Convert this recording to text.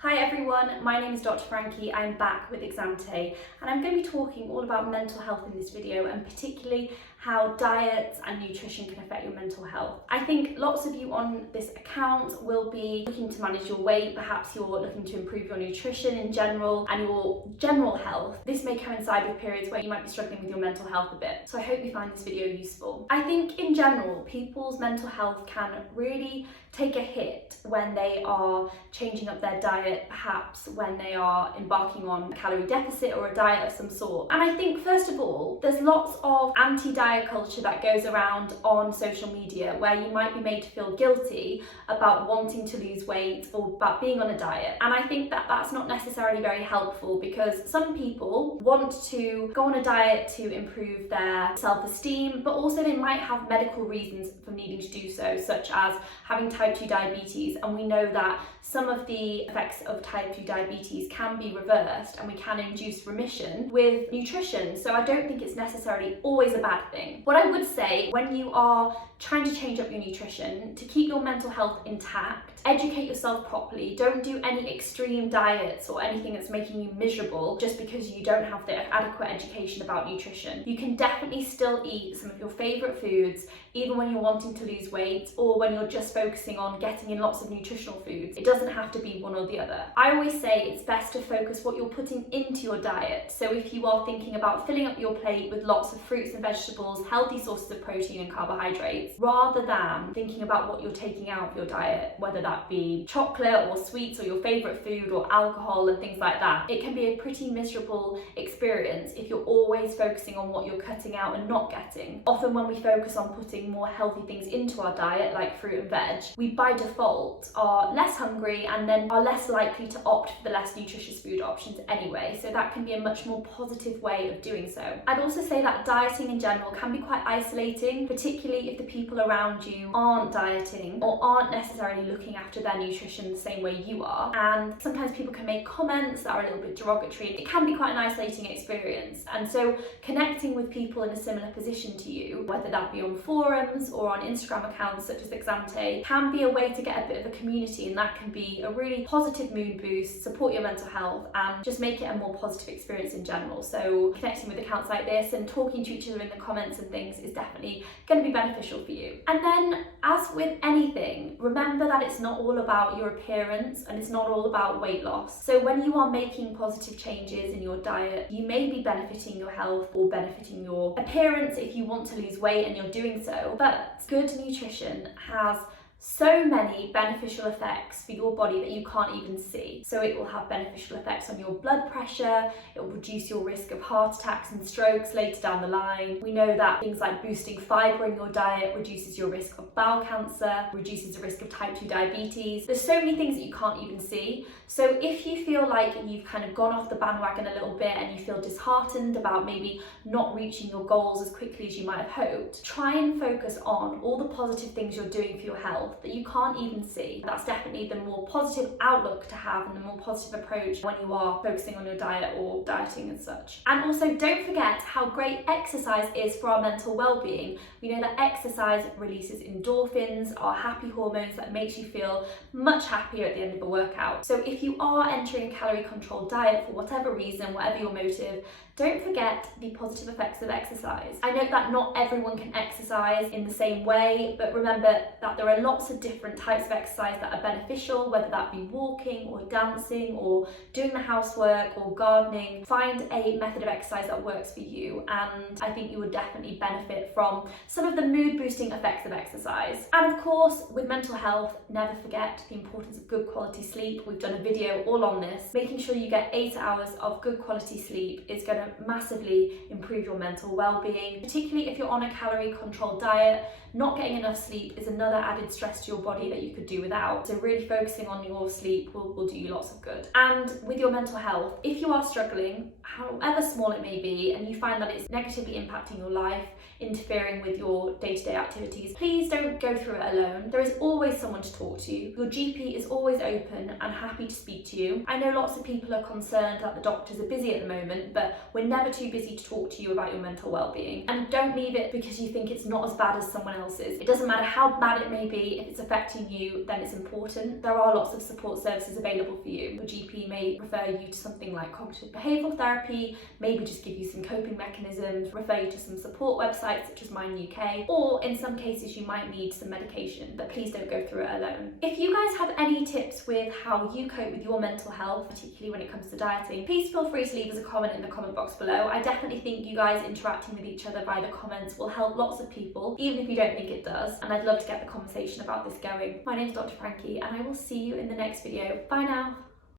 Hi everyone, my name is Dr. Frankie. I'm back with Exante and I'm going to be talking all about mental health in this video, and particularly how diets and nutrition can affect your mental health. I think lots of you on this account will be looking to manage your weight, perhaps you're looking to improve your nutrition in general and your general health. This may coincide with periods where you might be struggling with your mental health a bit, so I hope you find this video useful. I think in general, people's mental health can really take a hit when they are changing up their diet, perhaps when they are embarking on a calorie deficit or a diet of some sort. And I think first of all, there's lots of anti-diet culture that goes around on social media where you might be made to feel guilty about wanting to lose weight or about being on a diet. And I think that that's not necessarily very helpful, because some people want to go on a diet to improve their self-esteem, but also they might have medical reasons for needing to do so, such as having type 2 diabetes, and we know that some of the effects of type 2 diabetes can be reversed and we can induce remission with nutrition. So I don't think it's necessarily always a bad thing. What I would say, when you are trying to change up your nutrition to keep your mental health intact, educate yourself properly. Don't do any extreme diets or anything that's making you miserable just because you don't have the adequate education about nutrition. You can definitely still eat some of your favourite foods even when you're wanting to lose weight or when you're just focusing on getting in lots of nutritional foods. It doesn't have to be one or the other. I always say it's best to focus what you're putting into your diet. So if you are thinking about filling up your plate with lots of fruits and vegetables, healthy sources of protein and carbohydrates, rather than thinking about what you're taking out of your diet, whether that be chocolate or sweets or your favourite food or alcohol and things like that, it can be a pretty miserable experience if you're always focusing on what you're cutting out and not getting. Often when we focus on putting more healthy things into our diet, like fruit and veg, we by default are less hungry and then are less likely to opt for the less nutritious food options anyway. So that can be a much more positive way of doing so. I'd also say that dieting in general can be quite isolating, particularly if the people around you aren't dieting or aren't necessarily looking after their nutrition the same way you are. And sometimes people can make comments that are a little bit derogatory. It can be quite an isolating experience. And so connecting with people in a similar position to you, whether that be on forums or on Instagram accounts such as Exante, can be a way to get a bit of a community, and that can be a really positive mood boost, support your mental health, and just make it a more positive experience in general. So connecting with accounts like this and talking to each other in the comments and things is definitely going to be beneficial for you. And then, as with anything, remember that it's not all about your appearance and it's not all about weight loss. So when you are making positive changes in your diet, you may be benefiting your health or benefiting your appearance if you want to lose weight and you're doing so. But good nutrition has so many beneficial effects for your body that you can't even see. So it will have beneficial effects on your blood pressure, it will reduce your risk of heart attacks and strokes later down the line. We know that things like boosting fibre in your diet reduces your risk of bowel cancer, reduces the risk of type 2 diabetes. There's so many things that you can't even see. So if you feel like you've kind of gone off the bandwagon a little bit and you feel disheartened about maybe not reaching your goals as quickly as you might have hoped, try and focus on all the positive things you're doing for your health that you can't even see. That's definitely the more positive outlook to have and the more positive approach when you are focusing on your diet or dieting and such. And also don't forget how great exercise is for our mental well-being. We know that exercise releases endorphins, our happy hormones, that makes you feel much happier at the end of a workout. So if you are entering a calorie controlled diet for whatever reason, whatever your motive, don't forget the positive effects of exercise. I know that not everyone can exercise in the same way, but remember that there are lots of different types of exercise that are beneficial, whether that be walking or dancing or doing the housework or gardening. Find a method of exercise that works for you, and I think you would definitely benefit from some of the mood boosting effects of exercise. And of course, with mental health, never forget the importance of good quality sleep. We've done a video all on this. Making sure you get 8 hours of good quality sleep is going to massively improve your mental well-being, particularly if you're on a calorie controlled diet. Not getting enough sleep is another added stress to your body that you could do without. So really focusing on your sleep will do you lots of good. And with your mental health, if you are struggling, however small it may be, and you find that it's negatively impacting your life, interfering with your day-to-day activities, please don't go through it alone. There is always someone to talk to. Your GP is always open and happy to speak to you. I know lots of people are concerned that the doctors are busy at the moment, but we're never too busy to talk to you about your mental well-being. And don't leave it because you think it's not as bad as someone else's. It doesn't matter how bad it may be, equally, if it's affecting you, then it's important. There are lots of support services available for you. Your GP may refer you to something like cognitive behavioural therapy, maybe just give you some coping mechanisms, refer you to some support websites such as Mind UK, or in some cases you might need some medication, but please don't go through it alone. If you guys have any tips with how you cope with your mental health, particularly when it comes to dieting, please feel free to leave us a comment in the comment box below. I definitely think you guys interacting with each other via the comments will help lots of people, even if you don't think it does, and I'd love to get the conversation about this going. My name's Dr. Frankie, and I will see you in the next video. Bye now.